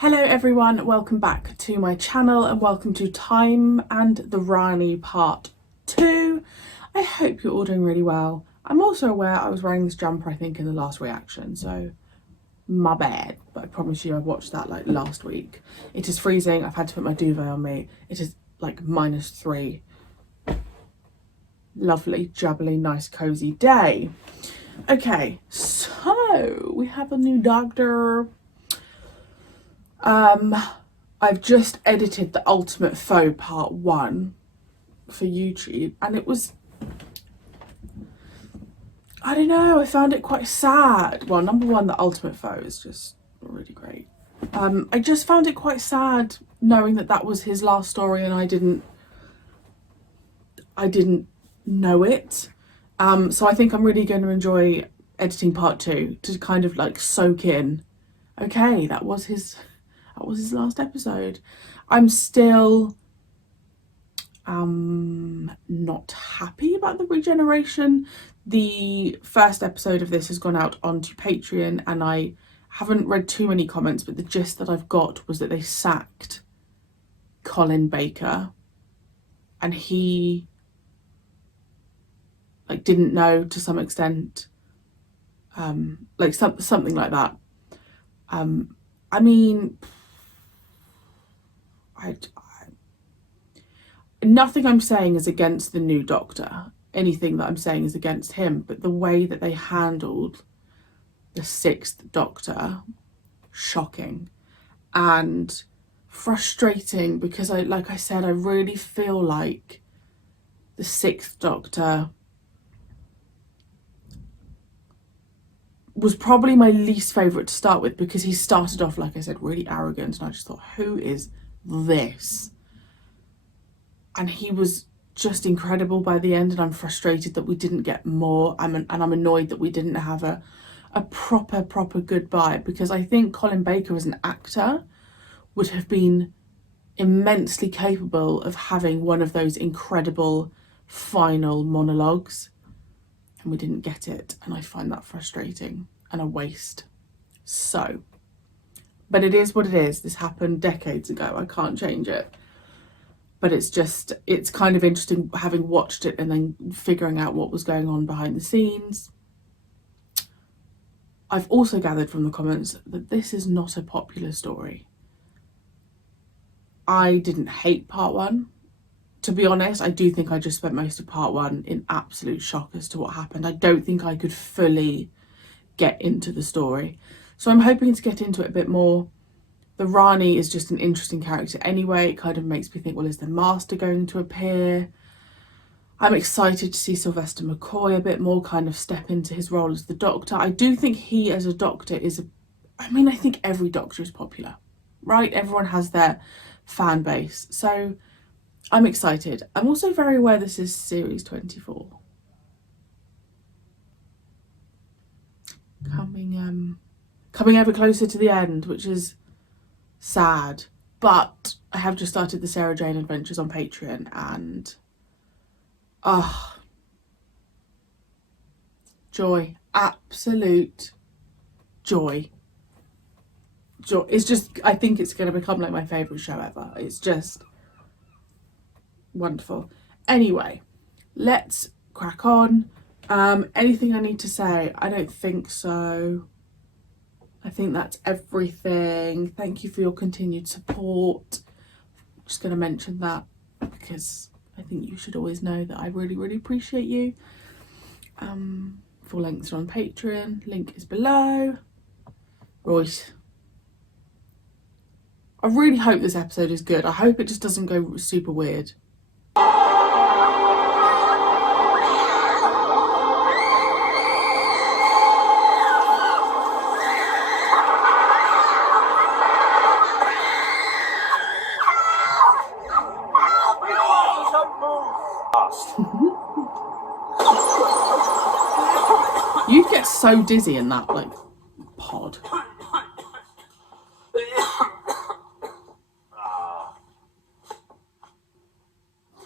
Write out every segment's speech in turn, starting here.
Hello everyone, welcome back to my channel and welcome to Time and the Rani part 2. I hope you're all doing really well. I'm also aware I was wearing this jumper I think in the last reaction, so my bad, but I promise you I watched that like last week. It is freezing, I've had to put my duvet on me. It is like -3. Lovely, jubbly, nice cozy day. Okay, so we have a new doctor. I've just edited the Ultimate Faux part 1 for YouTube and it was, I don't know, I found it quite sad. Well, number one, the Ultimate Faux is just really great. I just found it quite sad knowing that that was his last story and I didn't know it. So I think I'm really going to enjoy editing part 2 to kind of like soak in, okay, that was his last episode. I'm still not happy about the regeneration. The first episode of this has gone out onto Patreon and I haven't read too many comments, but the gist that I've got was that they sacked Colin Baker and he like didn't know to some extent, like something like that. I mean, nothing I'm saying is against the new doctor. Anything that I'm saying is against him. But the way that they handled the 6th Doctor, shocking and frustrating, because like I said, I really feel like the 6th Doctor was probably my least favourite to start with, because he started off, like I said, really arrogant and I just thought, who is this? And he was just incredible by the end, and I'm frustrated that we didn't get more. I'm annoyed that we didn't have a proper goodbye, because I think Colin Baker as an actor would have been immensely capable of having one of those incredible final monologues, and we didn't get it, and I find that frustrating and a waste. So, but it is what it is. This happened decades ago. I can't change it. But it's kind of interesting having watched it and then figuring out what was going on behind the scenes. I've also gathered from the comments that this is not a popular story. I didn't hate part 1. To be honest, I do think I just spent most of part 1 in absolute shock as to what happened. I don't think I could fully get into the story. So I'm hoping to get into it a bit more. The Rani is just an interesting character anyway. It kind of makes me think, well, is the Master going to appear? I'm excited to see Sylvester McCoy a bit more kind of step into his role as the Doctor. I do think he as a Doctor is, I think every Doctor is popular, right? Everyone has their fan base. So I'm excited. I'm also very aware this is series 24. Coming ever closer to the end, which is sad, but I have just started the Sarah Jane Adventures on Patreon and joy, absolute joy. It's just, I think it's going to become like my favourite show ever. It's just wonderful. Anyway, let's crack on. Anything I need to say? I don't think so. I think that's everything. Thank you for your continued support. I'm just going to mention that because I think you should always know that I really appreciate you. Full links are on Patreon. Link is below. Right. I really hope this episode is good. I hope it just doesn't go super weird. You'd get so dizzy in that, like, pod.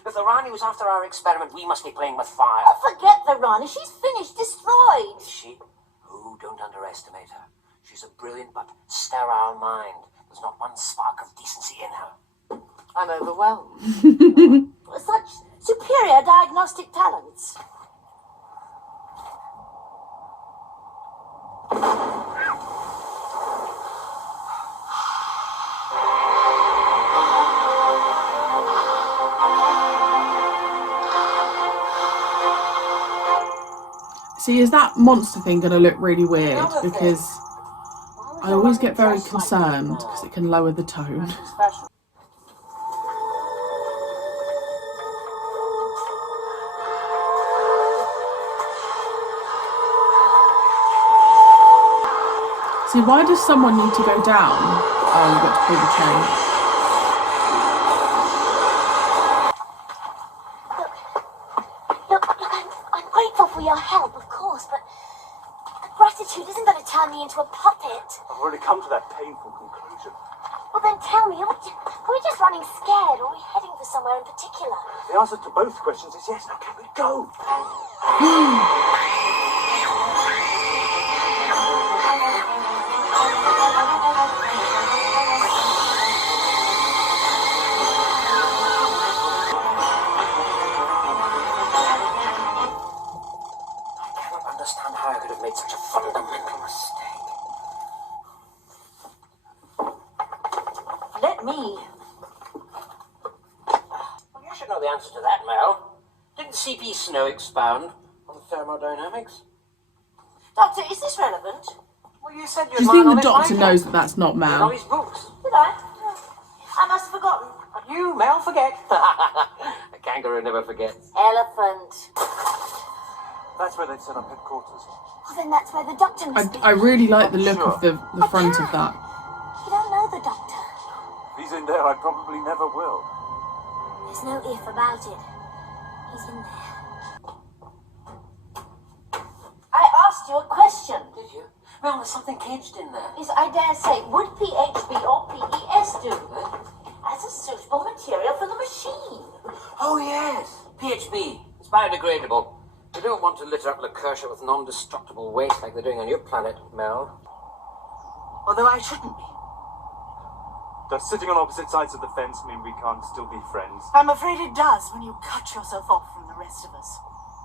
If the Rani was after our experiment, we must be playing with fire. Oh, forget the Rani. She's finished, destroyed. Is she? Oh, don't underestimate her. She's a brilliant but sterile mind. There's not one spark of decency in her. I'm overwhelmed. Such superior diagnostic talents. See, is that monster thing going to look really weird? Because I always get very concerned because it can lower the tone. See, why does someone need to go down? Oh, you've got to pull the chain. I'm grateful for your help, of course, but gratitude isn't going to turn me into a puppet. I've already come to that painful conclusion. Well, then tell me, are we just running scared, or are we heading for somewhere in particular? The answer to both questions is yes. Now can we go? Understand how I could have made such a fundamental mistake. Let me. Well, you should know the answer to that, Mel. Didn't C.P. Snow expound on thermodynamics? Doctor, is this relevant? Well, you said Do you think the doctor knows that that's not You know Mel? his books. Did I? I must have forgotten. You, Mel, forget. A kangaroo never forgets. Elephant. That's where they'd set up headquarters. Well, then that's where the doctor must be. I really like the look of the front of that. You don't know the doctor. If he's in there, I probably never will. There's no if about it. He's in there. I asked you a question. Did you? Mel, there's something caged in there. Is, I dare say, would PHB or PES do? As a suitable material for the machine. Oh, yes. PHB. It's biodegradable. You don't want to litter up Lacursha with non-destructible waste like they're doing on your planet, Mel. Although I shouldn't be. Does sitting on opposite sides of the fence mean we can't still be friends? I'm afraid it does when you cut yourself off from the rest of us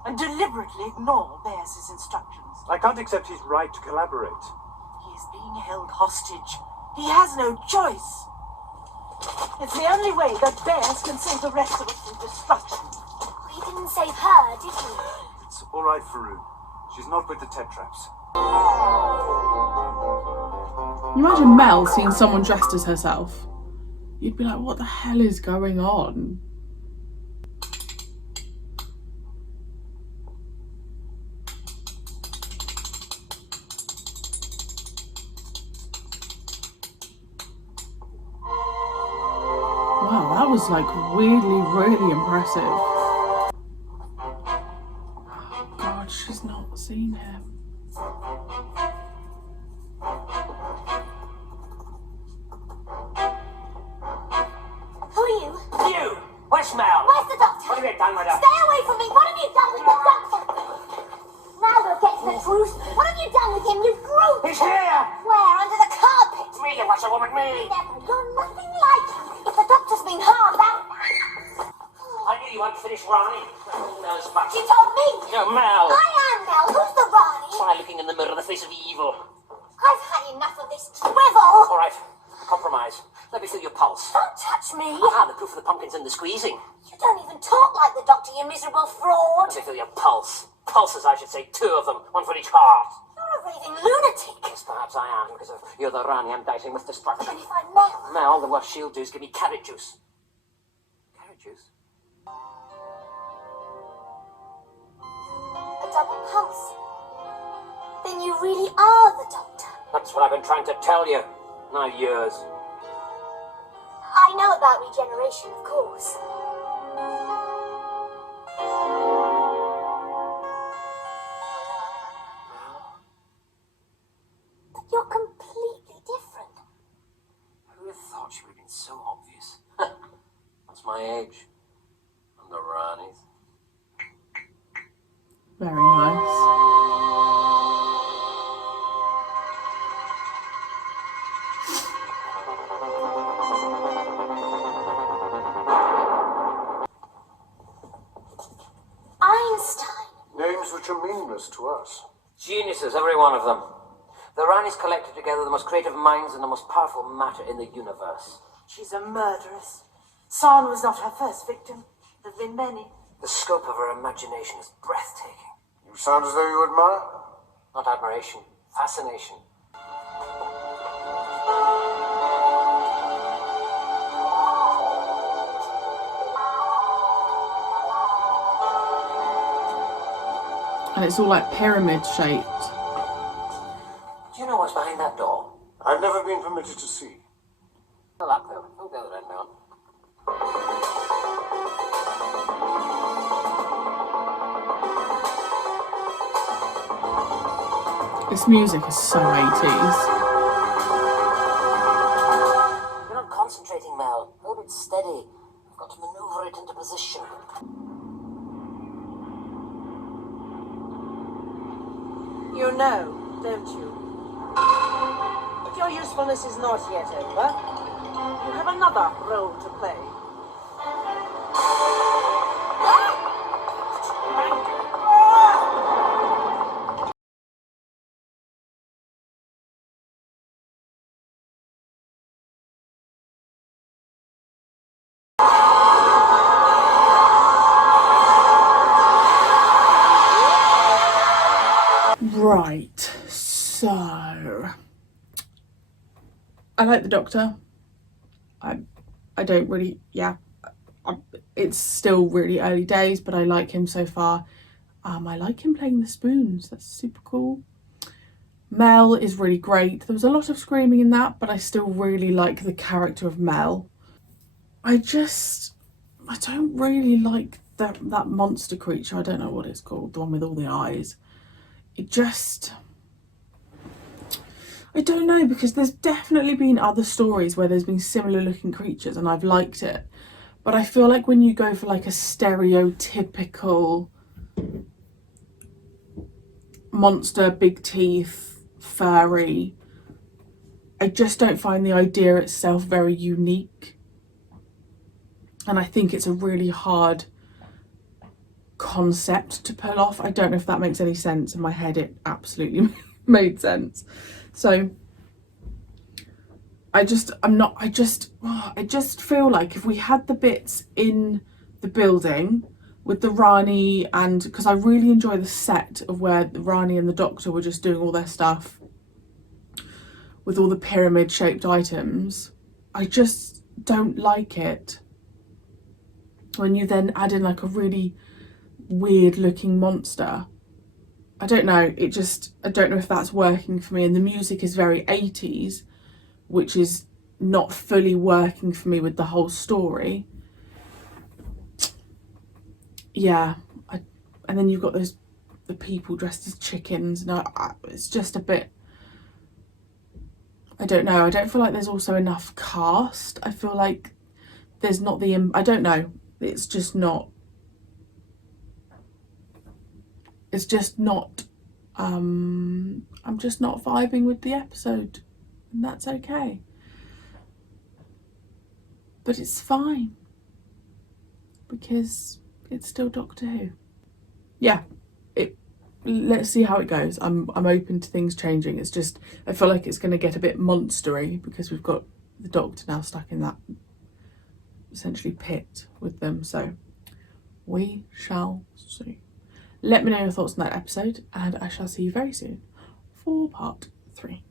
and deliberately ignore Bears' instructions. I can't accept his right to collaborate. He is being held hostage. He has no choice. It's the only way that Bears can save the rest of us from destruction. He didn't save her, did he? It's all right, Farouk. She's not with the Tetraps. Imagine Mel seeing someone dressed as herself. You'd be like, what the hell is going on? Wow, that was like weirdly, really impressive. Oh God, she's not seen him. Who are you? You! Where's Mel? Where's the doctor? What have you done with her? Stay away from me! What have you done with the doctor? Now we'll get to the truth. What have you done with him, you brute? He's here! Where? Under the carpet? Me, you watch a woman, me! Never. You're nothing like him. If the doctor's been harmed, that... I knew you hadn't finished, Rani. Who knows much? You told me. No, Mel! I am Mel. Who's the Rani? Try looking in the mirror, the face of evil. I've had enough of this drivel. All right, compromise. Let me feel your pulse. Don't touch me. Ah, the proof of the pumpkins in the squeezing. You don't even talk like the doctor, you miserable fraud. Let me feel your pulse. Pulses, I should say, 2 of them, 1 for each heart. You're a raving lunatic. Yes, perhaps I am, because you're the Rani I'm dicing with destruction. And if I'm Mel... Mel, the worst she'll do is give me carrot juice. Carrot juice? A double pulse. Then you really are the doctor. That's what I've been trying to tell you. Now years. I know about regeneration, of course. But you're completely different. Who would have thought she would have been so obvious? That's my age. I'm the Rani's. Very nice. genius to us. Geniuses, every one of them. The Rani's collected together the most creative minds and the most powerful matter in the universe. She's a murderess. San was not her first victim. There have been many. The scope of her imagination is breathtaking. You sound as though you admire. Not admiration, fascination. And it's all like pyramid shaped. Do you know what's behind that door? I've never been permitted to see. Good luck, though. Go the other end now. This music is so 80s. You're not concentrating, Mel. Hold it steady. I've got to maneuver it into position. You know, don't you? If your usefulness is not yet over, you have another role to play. Right, so I like the Doctor. I don't really, it's still really early days, but I like him so far. I like him playing the spoons. That's super cool. Mel is really great. There was a lot of screaming in that, but I still really like the character of Mel. I don't really like that monster creature. I don't know what it's called, the one with all the eyes. I don't know, because there's definitely been other stories where there's been similar looking creatures and I've liked it. But I feel like when you go for like a stereotypical monster, big teeth, furry, I just don't find the idea itself very unique. And I think it's a really hard concept to pull off. I don't know if that makes any sense. In my head it absolutely made sense. So I just feel like if we had the bits in the building with the Rani, and because I really enjoy the set of where the Rani and the Doctor were just doing all their stuff with all the pyramid shaped items, I just don't like it when you then add in like a really weird looking monster. I don't know, I don't know if that's working for me. And the music is very 80s, which is not fully working for me with the whole story. Yeah, and then you've got the people dressed as chickens, and it's just a bit, I don't know. I don't feel like there's also enough cast. I feel like there's not I don't know, it's just not I'm just not vibing with the episode, and that's okay, but it's fine because it's still Doctor Who. Yeah, let's see how it goes. I'm open to things changing. It's just I feel like it's going to get a bit monstery because we've got the Doctor now stuck in that essentially pit with them, so we shall see. Let me know your thoughts on that episode, and I shall see you very soon for part 3.